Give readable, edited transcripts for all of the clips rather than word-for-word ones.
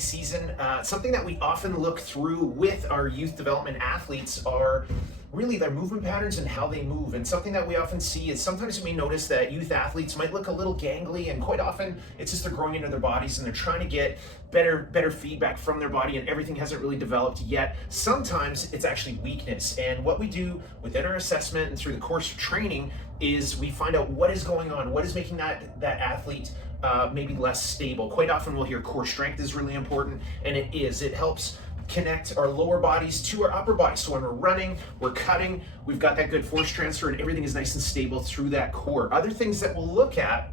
season, something that we often look through with our youth development athletes are really their movement patterns and how they move. And something that we often see is sometimes you may notice that youth athletes might look a little gangly, and quite often it's just they're growing into their bodies and they're trying to get better feedback from their body, and everything hasn't really developed yet. Sometimes it's actually weakness. And what we do within our assessment and through the course of training is we find out what is going on, what is making that athlete maybe less stable. Quite often we'll hear core strength is really important, and it is. It helps connect our lower bodies to our upper bodies. So when we're running, we're cutting, we've got that good force transfer and everything is nice and stable through that core. Other things that we'll look at,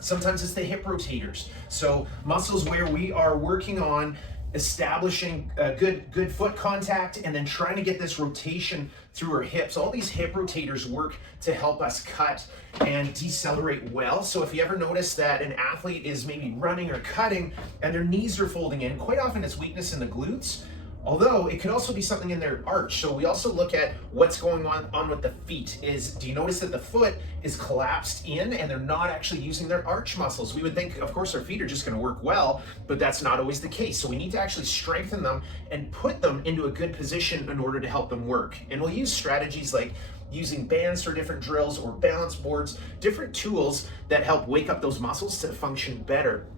sometimes it's the hip rotators. So muscles where we are working on establishing a good foot contact and then trying to get this rotation through our hips. All these hip rotators work to help us cut and decelerate well. So if you ever notice that an athlete is maybe running or cutting and their knees are folding in, quite often it's weakness in the glutes, although it could also be something in their arch. So we also look at what's going on with the feet. Do you notice that the foot is collapsed in and they're not actually using their arch muscles? We would think, of course, our feet are just gonna work well, but that's not always the case. So we need to actually strengthen them and put them into a good position in order to help them work. And we'll use strategies like using bands for different drills or balance boards, different tools that help wake up those muscles to function better.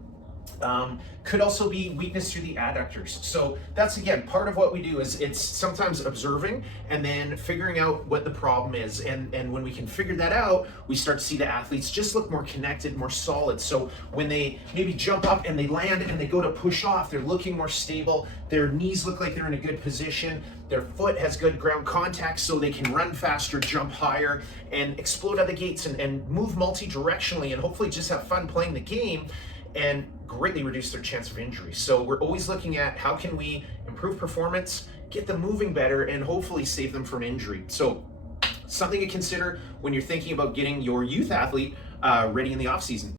Could also be weakness through the adductors. So that's, again, part of what we do is it's sometimes observing and then figuring out what the problem is. And when we can figure that out, we start to see the athletes just look more connected, more solid. So when they maybe jump up and they land and they go to push off, they're looking more stable. Their knees look like they're in a good position. Their foot has good ground contact so they can run faster, jump higher, and explode out the gates and move multi-directionally and hopefully just have fun playing the game and greatly reduce their chance of injury. So we're always looking at how can we improve performance, get them moving better, and hopefully save them from injury. So something to consider when you're thinking about getting your youth athlete ready in the off season.